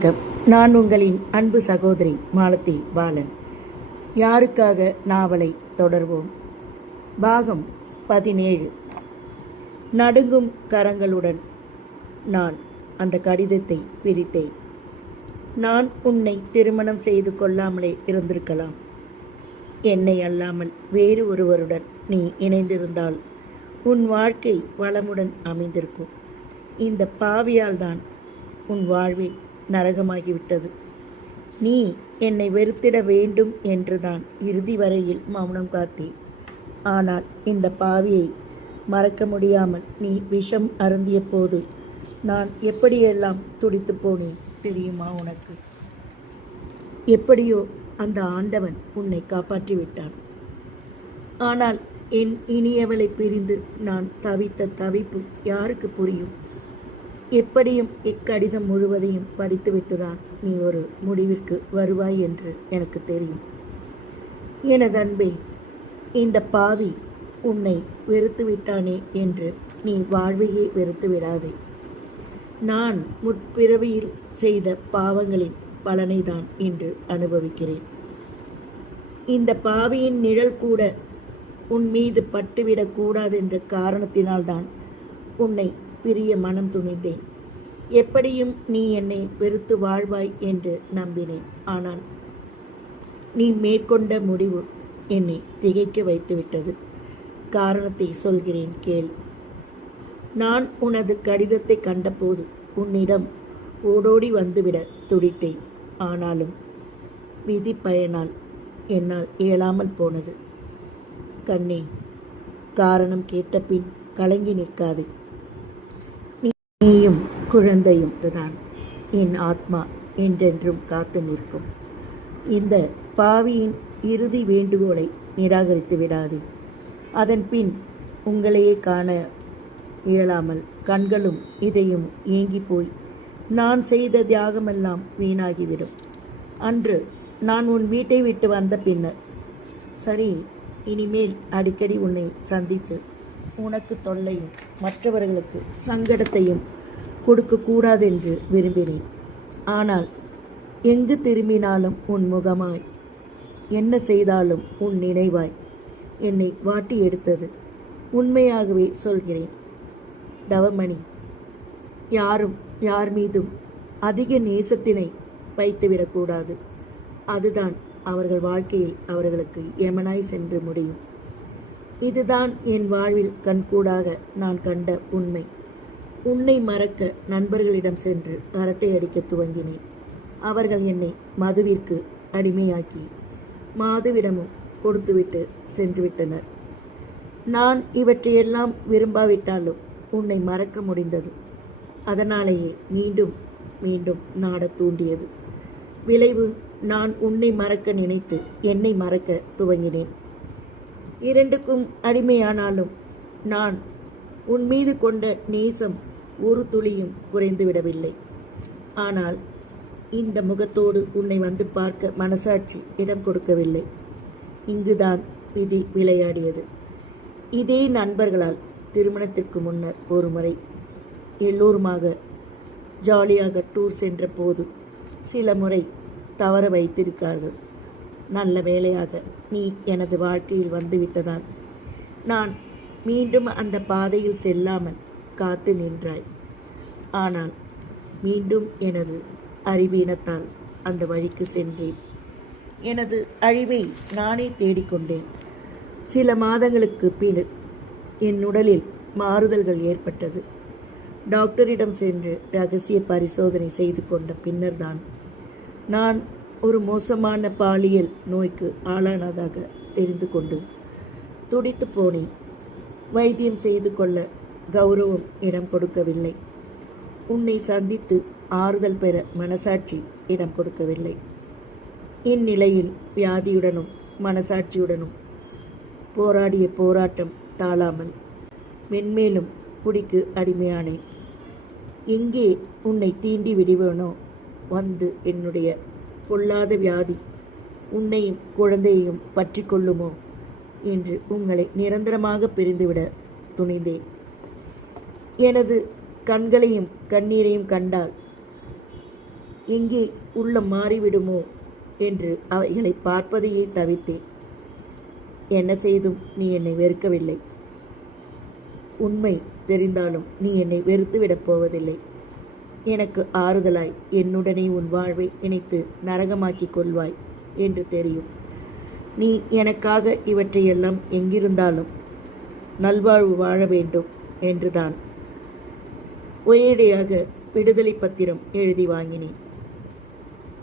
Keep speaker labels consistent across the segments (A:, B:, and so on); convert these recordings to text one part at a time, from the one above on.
A: வணக்கம். நான் உங்களின் அன்பு சகோதரி மாலதி பாலன். யாருக்காக நாவலை தொடர்வோம்? பாகம் பதினேழு. நடுங்கும் கரங்களுடன் நான் அந்த கடிதத்தை பிரித்தேன். நான் உன்னை திருமணம் செய்து கொள்ளாமலே இருந்திருக்கலாம். என்னை அல்லாமல் வேறு ஒருவருடன் நீ இணைந்திருந்தால் உன் வாழ்க்கை வளமுடன் அமைந்திருக்கும். இந்த பாவியால்தான் உன் வாழ்வே நரகமாகிவிட்டது. நீ என்னை வெறுத்திட வேண்டும் என்றுதான் இறுதி வரையில் மௌனம் காத்தேன் ஆனால் இந்த பாவியை மறக்க முடியாமல் நீ விஷம் அருந்திய போது நான் எப்படியெல்லாம் துடித்து போனேன் தெரியுமா உனக்கு? எப்படியோ அந்த ஆண்டவன் உன்னை காப்பாற்றி விட்டான் ஆனால் என் இனியவளை பிரிந்து நான் தவித்த தவிப்பு யாருக்கு புரியும்? எப்படியும் இக்கடிதம் முழுவதையும் படித்துவிட்டுதான் நீ ஒரு முடிவிற்கு வருவாய் என்று எனக்கு தெரியும். எனது அன்பே இந்த பாவி உன்னை வெறுத்து விட்டானே என்று நீ வாழ்வையே வெறுத்து விடாதே நான் முற்பிறவியில் செய்த பாவங்களின் பலனை தான் இன்று அனுபவிக்கிறேன். இந்த பாவியின் நிழல் கூட உன் மீது பட்டுவிடக்கூடாது என்ற காரணத்தினால்தான் உன்னை பிரிய மனம் துணிந்தேன். எப்படியும் நீ என்னை வெறுத்து வாழ்வாய் என்று நம்பினேன். ஆனால் நீ மேற்கொண்ட முடிவு என்னை திகைக்க வைத்துவிட்டது. காரணத்தை சொல்கிறேன் கேள். நான் உனது கடிதத்தை கண்டபோது உன்னிடம் ஓடோடி வந்துவிட துடித்தேன். ஆனாலும் விதி பயனால் என்னால் இயலாமல் போனது. கண்ணே காரணம் கேட்ட பின் கலங்கி நிற்காது. நீயும் குழந்தையும் தான். என் ஆத்மா என்றென்றும் காத்து நிற்கும். இந்த பாவியின் இறுதி வேண்டுகோளை நிராகரித்து விடாது. அதன் பின் உங்களையே காண இயலாமல் கண்களும் இதையும் ஏங்கி போய் நான் செய்த தியாகமெல்லாம் வீணாகிவிடும். அன்று நான் உன் வீட்டை விட்டு வந்த பின்னர் சரி இனிமேல் அடிக்கடி உன்னை சந்தித்து உனக்கு தொல்லையும் மற்றவர்களுக்கு சங்கடத்தையும் கொடுக்கக்கூடாதென்று விரும்பினேன். ஆனால் எங்கு திரும்பினாலும் உன் முகமாய் என்ன செய்தாலும் உன் நினைவாய் என்னை வாட்டி எடுத்தது உண்மையாகவே சொல்கிறேன். தவமணி யாரும் யார் மீதும் அதிக நேசத்தினை வைத்துவிடக்கூடாது. அதுதான் அவர்கள் வாழ்க்கையில் அவர்களுக்கு எமனாய் சென்று முடியும். இதுதான் என் வாழ்வில் கண்கூடாக நான் கண்ட உண்மை. உன்னை மறக்க நண்பர்களிடம் சென்று அரட்டை அடிக்க துவங்கினேன். அவர்கள் என்னை மதுவிற்கு அடிமையாக்கி மாதுவிடமும் கொடுத்துவிட்டு சென்றுவிட்டனர். நான் இவற்றையெல்லாம் விரும்பாவிட்டாலும் உன்னை மறக்க முடிந்தது. அதனாலேயே மீண்டும் மீண்டும் நாடத் தூண்டியது. விளைவு நான் உன்னை மறக்க நினைத்து என்னை மறக்க துவங்கினேன். இரண்டுக்கும் அடிமையானாலும் நான் உன் மீது கொண்ட நேசம் ஒரு துளியும் குறைந்துவிடவில்லை. ஆனால் இந்த முகத்தோடு உன்னை வந்து பார்க்க மனசாட்சி இடம் கொடுக்கவில்லை. இங்குதான் விதி விளையாடியது. இதே நண்பர்களால் திருமணத்திற்கு முன்னர் ஒரு முறை எல்லோருமாக ஜாலியாக டூர் சென்ற போது சில முறை தவற வைத்திருக்கிறார்கள். நல்ல வேலையாக நீ எனது வாழ்க்கையில் வந்துவிட்டதால் நான் மீண்டும் அந்த பாதையில் செல்லாமல் காத்து நின்றாய். ஆனால் மீண்டும் எனது அறிவீனத்தால் அந்த வழிக்கு சென்றேன். எனது அழிவை நானே தேடிக்கொண்டேன் சில மாதங்களுக்கு பின் என் உடலில் மாறுதல்கள் ஏற்பட்டது. டாக்டரிடம் சென்று ரகசிய பரிசோதனை செய்து கொண்ட பின்னர்தான் நான் ஒரு மோசமான பாலியல் நோய்க்கு ஆளானதாக தெரிந்து கொண்டு துடித்து போனேன். வைத்தியம் செய்து கொள்ள கௌரவம் இடம் கொடுக்கவில்லை. உன்னை சந்தித்து ஆறுதல் பெற மனசாட்சி இடம் கொடுக்கவில்லை. இந்நிலையில் வியாதியுடனும் மனசாட்சியுடனும் போராடிய போராட்டம் தாழாமல் மென்மேலும் குடிக்கு அடிமையானேன் எங்கே உன்னை தீண்டி விடுவேனோ வந்து என்னுடைய பொல்லாத வியாதி உன்னையும் குழந்தையையும் பற்றி கொள்ளுமோ? என்று உங்களை நிரந்தரமாக பிரிந்துவிட துணிந்தேன். எனது கண்களையும் கண்ணீரையும் கண்டால் எங்கே உள்ளம் மாறிவிடுமோ என்று அவைகளை பார்ப்பதையே தவிர்த்தேன். என்ன செய்தும் நீ என்னை வெறுக்கவில்லை. உண்மை தெரிந்தாலும் நீ என்னை வெறுத்துவிடப் போவதில்லை. எனக்கு ஆறுதலாய் என்னுடனே உன் வாழ்வை இணைத்து நரகமாக்கிக் கொள்வாய் என்று தெரியும். நீ எனக்காக இவற்றையெல்லாம் எங்கிருந்தாலும் நல்வாழ்வு வாழ வேண்டும் என்றுதான். ஒரேடியாக விடுதலை பத்திரம் எழுதி வாங்கினேன்.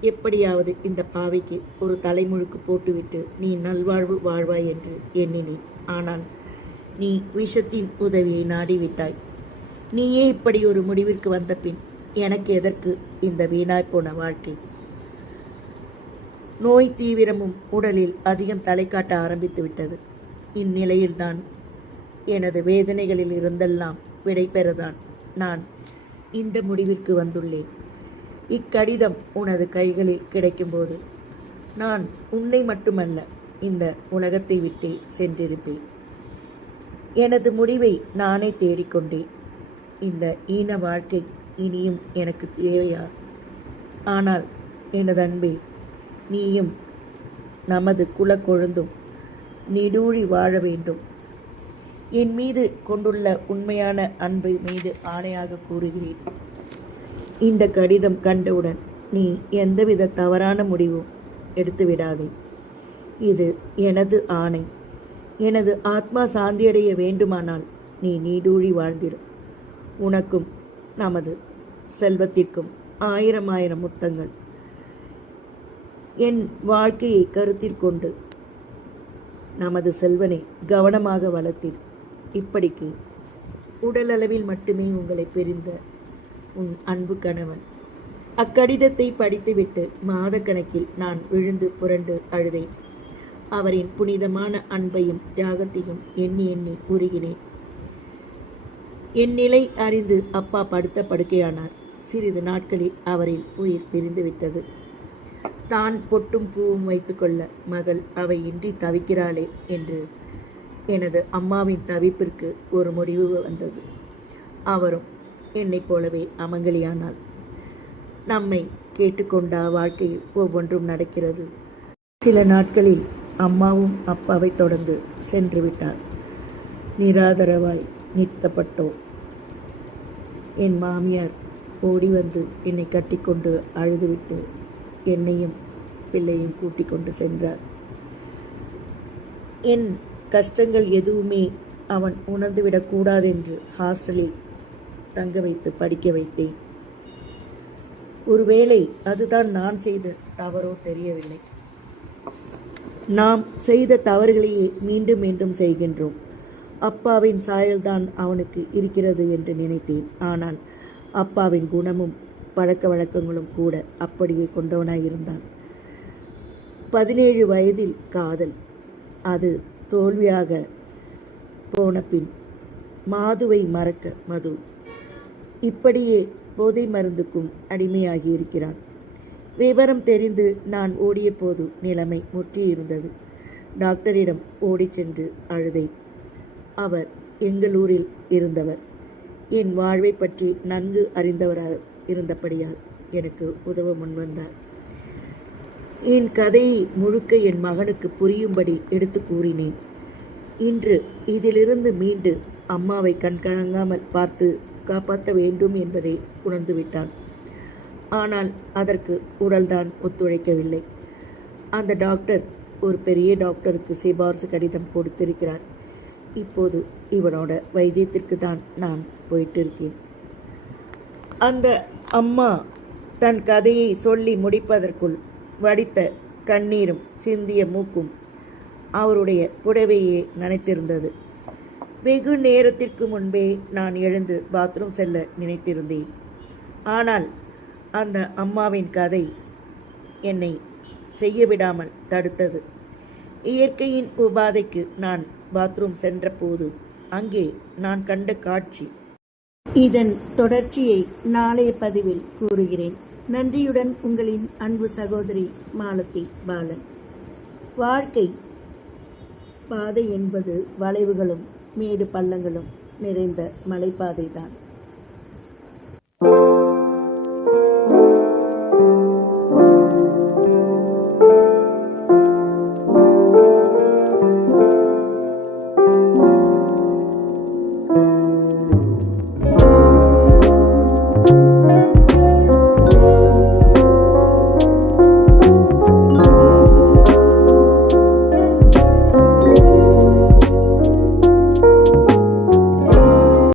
A: எப்படியாவது இந்த பாவைக்கு ஒரு தலைமுழுக்கு போட்டுவிட்டு நீ நல்வாழ்வு வாழ்வாய் என்று எண்ணினேன். ஆனால் நீ விஷத்தின் உதவியை நாடிவிட்டாய். நீயே இப்படி ஒரு முடிவிற்கு வந்த பின் எனக்கு எதற்கு இந்த வீணாய் போன வாழ்க்கை? நோய் தீவிரமும் உடலில் அதிகம் தலை காட்ட ஆரம்பித்து விட்டது. இந்நிலையில்தான் எனது வேதனைகளில் இருந்தெல்லாம் விடை பெறதான். நான் இந்த முடிவிற்கு வந்துள்ளேன். இக்கடிதம் உனது கைகளில் கிடைக்கும்போது நான் உன்னை மட்டுமல்ல இந்த உலகத்தை விட்டே சென்றிருப்பேன். எனது முடிவை நானே தேடிக்கொண்டேன். இந்த ஈன வாழ்க்கை இனியும் எனக்கு தேவையா? ஆனால் எனது அன்பே நீயும் நமது குலக்கொழுந்தும் நீடூழி வாழ வேண்டும். என் மீது கொண்டுள்ள உண்மையான அன்பை மீது ஆணையாக கூறுகிறேன். இந்த கடிதம் கண்டவுடன் நீ எந்தவித தவறான முடிவும் எடுத்து விடாதே இது எனது ஆணை. எனது ஆத்மா சாந்தியடைய வேண்டுமானால் நீ நீடூழி வாழ்ந்திரு. உனக்கும் நமது செல்வத்திற்கும் ஆயிரம் ஆயிரம் முத்தங்கள். என் வாழ்க்கையை கருத்தில் கொண்டு நமது செல்வனை கவனமாக வளர்த்தீர். இப்படிக்கு உடலளவில் மட்டுமே உங்களை பிரிந்த உன் அன்பு கணவன். அக்கடிதத்தை படித்துவிட்டு மாதக்கணக்கில் நான் விழுந்து புரண்டு அழுதேன். அவரின் புனிதமான அன்பையும் தியாகத்தையும் எண்ணி எண்ணி உருகினேன். என் நிலை அறிந்து அப்பா படுத்த படுக்கையானார். சிறிது நாட்களில் அவரின் உயிர் பிரிந்துவிட்டது. தான் பொட்டும் பூவும் வைத்துக்கொள்ள மகள் அவை இன்றி தவிக்கிறாளே என்று எனது அம்மாவின் தவிப்பிற்கு ஒரு முடிவு வந்தது. அவரும் என்னைப் போலவே அமங்கலியானாள் நம்மை கேட்டுக்கொண்டா வாழ்க்கையில் ஒவ்வொன்றும் நடக்கிறது. சில நாட்களில் அம்மாவும் அப்பாவை தொடர்ந்து சென்று விட்டார். நிராதரவாய் நிறுத்தப்பட்டோம் என் மாமியார் ஓடி வந்து என்னை கட்டிக்கொண்டு அழுதுவிட்டு என்னையும் பிள்ளையும் கூட்டிக் கொண்டு சென்றார். என் கஷ்டங்கள் எதுவுமே அவன் உணர்ந்துவிடக்கூடாதென்று ஹாஸ்டலில் தங்க வைத்து படிக்க வைத்தேன். ஒருவேளை அதுதான் நான் செய்த தவறோ தெரியவில்லை. நாம் செய்த தவறுகளையே மீண்டும் மீண்டும் செய்கின்றோம். அப்பாவின் சாயல்தான் அவனுக்கு இருக்கிறது என்று நினைத்தேன். ஆனால் அப்பாவின் குணமும் பழக்க வழக்கங்களும் கூட அப்படியே கொண்டவனாயிருந்தான். பதினேழு வயதில் காதல். அது தோல்வியாக போன பின் மாதுவை மறக்க மது. இப்படியே போதை மருந்துக்கும் அடிமையாகி இருக்கிறான் விவரம் தெரிந்து நான் ஓடிய போது நிலைமை முற்றியிருந்தது. டாக்டரிடம் ஓடிச் சென்று அழுதேன். அவர் எங்களூரில் இருந்தவர். என் வாழ்வை பற்றி நன்கு அறிந்தவராக இருந்தபடியால் எனக்கு உதவ முன்வந்தார். என் கதையை முழுக்க என் மகனுக்கு புரியும்படி எடுத்து கூறினேன். இன்று இதிலிருந்து மீண்டு அம்மாவை கண்காணாமல் பார்த்து காப்பாற்ற வேண்டும் என்பதை உணர்ந்துவிட்டான். ஆனால் அதற்கு உடல்தான் ஒத்துழைக்கவில்லை. அந்த டாக்டர் ஒரு பெரிய டாக்டருக்கு சிபார்சு கடிதம் கொடுத்திருக்கிறார். இப்போது இவனோட வைத்தியத்திற்கு தான் நான் போயிட்டு இருக்கேன். அந்த அம்மா தன் கதையை சொல்லி முடிப்பதற்குள் வடித்த கண்ணீரும் சிந்திய மூக்கும் அவருடைய புடவையே நினைத்திருந்தது. வெகு நேரத்திற்கு முன்பே நான் எழுந்து பாத்ரூம் செல்ல நினைத்திருந்தேன். ஆனால் அந்த அம்மாவின் கதை என்னை செய்ய விடாமல் தடுத்தது. இயற்கையின் உபாதைக்கு நான் பாத்ரூம் சென்றபோது அங்கே நான் கண்ட காட்சி இதன் தொடர்ச்சியை நாளைய பதிவில் கூறுகிறேன். நன்றியுடன் உங்களின் அன்பு சகோதரி மாலதி பாலன். வாழ்க்கை பாதை என்பது வளைவுகளும் மேடு பள்ளங்களும் நிறைந்த மலைப்பாதைதான்.